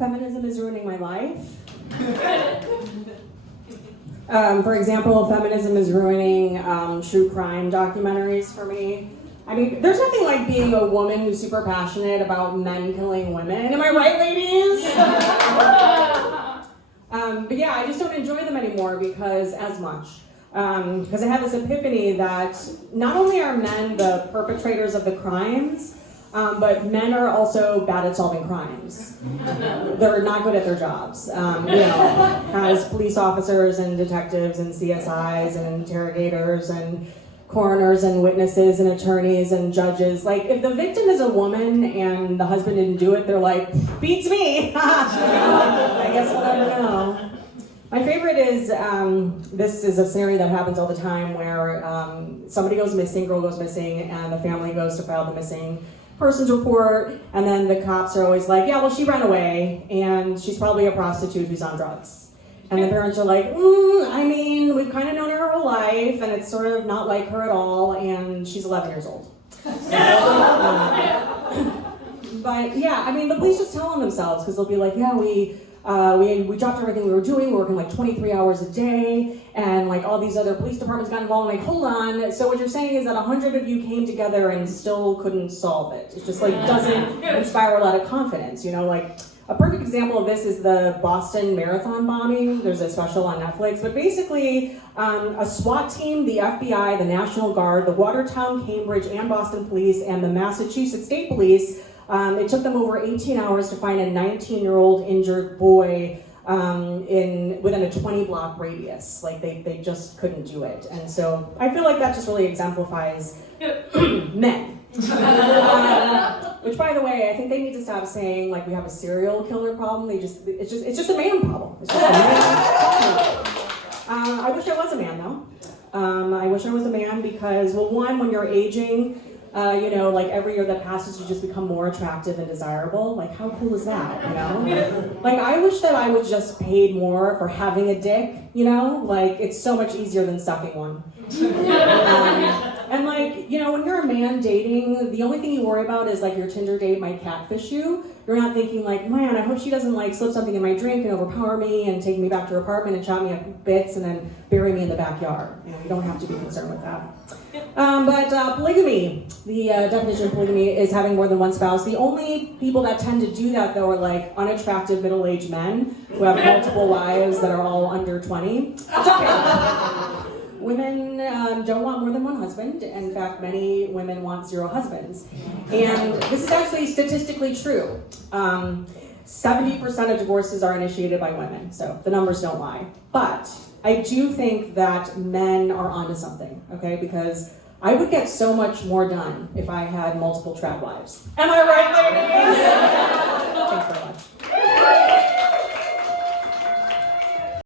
Feminism is ruining my life. For example, feminism is ruining true crime documentaries for me. I mean, there's nothing like being a woman who's super passionate about men killing women. Am I right, ladies? But yeah, I just don't enjoy them anymore because I had this epiphany that not only are men the perpetrators of the crimes, but men are also bad at solving crimes. They're not good at their jobs. As police officers and detectives and CSIs and interrogators and coroners and witnesses and attorneys and judges. Like, if the victim is a woman and the husband didn't do it, they're like, beats me. I guess we'll never know. My favorite is, this is a scenario that happens all the time where somebody goes missing, girl goes missing, and the family goes to file the missing person's report, and then the cops are always like, yeah, well, she ran away, and she's probably a prostitute who's on drugs. And the parents are like, I mean, we've kind of known her whole life, and it's sort of not like her at all, and she's 11 years old. But yeah, I mean, the police just tell on themselves, because they'll be like, yeah, we dropped everything we were doing. We were working like 23 hours a day, and like all these other police departments got involved. I'm like, hold on. So what you're saying is that 100 of you came together and still couldn't solve it. It just like doesn't inspire a lot of confidence, you know? Like, a perfect example of this is the Boston Marathon bombing. There's a special on Netflix. But basically, a SWAT team, the FBI, the National Guard, the Watertown, Cambridge, and Boston Police, and the Massachusetts State Police, it took them over 18 hours to find a 19-year-old injured boy within a 20-block radius. Like, they just couldn't do it. And so I feel like that just really exemplifies men. Which, by the way, I think they need to stop saying like we have a serial killer problem. It's just a man problem. It's just a man problem. I wish I was a man though. I wish I was a man because, well, one, when you're aging, like every year that passes, you just become more attractive and desirable. Like, how cool is that, you know? Like, I wish that I was just paid more for having a dick, you know? Like, it's so much easier than sucking one. And like, when you're a man dating, the only thing you worry about is like your Tinder date might catfish you. You're not thinking like, man, I hope she doesn't like slip something in my drink and overpower me and take me back to her apartment and chop me up bits and then bury me in the backyard. You don't have to be concerned with that. But polygamy, the definition of polygamy is having more than one spouse. The only people that tend to do that, though, are like unattractive middle-aged men who have multiple wives that are all under 20. It's okay. Women don't want more than one husband. In fact, many women want 0 husbands. And this is actually statistically true. 70% of divorces are initiated by women, so the numbers don't lie. But I do think that men are onto something, okay? Because I would get so much more done if I had multiple trad wives. Am I right, ladies?